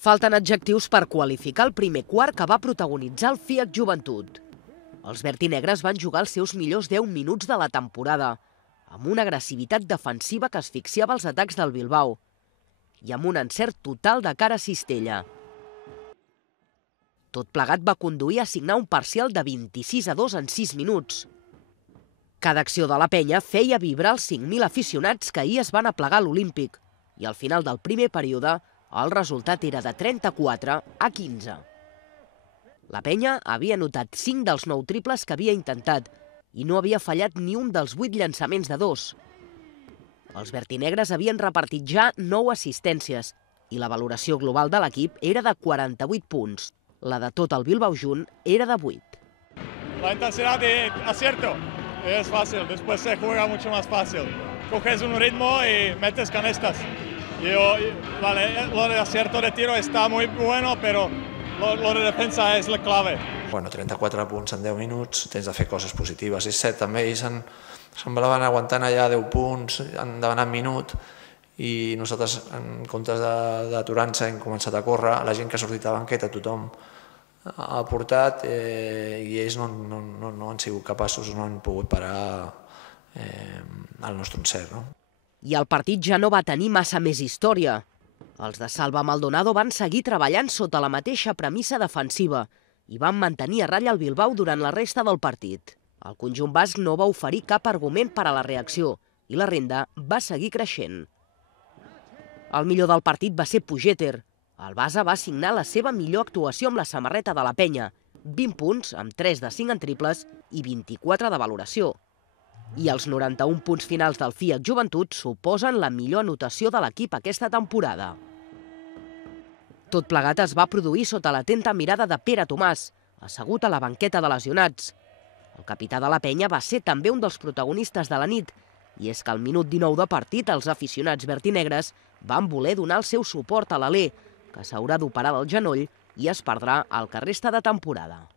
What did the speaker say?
Falten adjectius per qualificar el primer quart que va protagonitzar el FIAC Joventut. Els vertinegres van jugar els seus millors 10 minuts de la temporada, amb una agressivitat defensiva que asfixiava els atacs del Bilbao i amb un encert total de cara a Cistella. Tot plegat va conduir a signar un parcial de 26-2 en 6 minuts. Cada acció de la penya feia vibrar els 5.000 aficionats que ahir es van aplegar a l'Olímpic i al final del primer període el resultat era de 34-15. La penya havia anotat 5 dels 9 triples que havia intentat i no havia fallat ni un dels 8 llançaments de 2. Els vertinegres havien repartit ja 9 assistències i la valoració global de l'equip era de 48 punts. La de tot el Bilbao junt era de 8. La intensidad de acierto es fácil, después se juega mucho más fácil. Coges un ritmo y metes canastas. Lo de acierto de tiro está muy bueno, pero lo de defensa és la clave. 34 punts en 10 minuts, tens de fer coses positives. És cert, també ells semblaven aguantant allà 10 punts, han demanat minut, i nosaltres, en comptes d'aturar-nos, hem començat a córrer. La gent que ha sortit a banqueta, tothom ha portat, i ells no han sigut capaços, no han pogut parar el nostre encert. I el partit ja no va tenir massa més història. Els de Salva Maldonado van seguir treballant sota la mateixa premissa defensiva i van mantenir a ratlla el Bilbao durant la resta del partit. El conjunt basc no va oferir cap argument per a la reacció i la renda va seguir creixent. El millor del partit va ser Pujeter. El base va signar la seva millor actuació amb la samarreta de la penya, 20 punts amb 3 de 5 en triples i 24 de valoració. I els 91 punts finals del FIAC Joventut suposen la millor anotació de l'equip aquesta temporada. Tot plegat es va produir sota l'atenta mirada de Pere Tomàs, assegut a la banqueta de lesionats. El capità de la penya va ser també un dels protagonistes de la nit, i és que al minut 19 de partit els aficionats vertinegres van voler donar el seu suport a l'Alé, que s'haurà d'operar del genoll i es perdrà el que resta de temporada.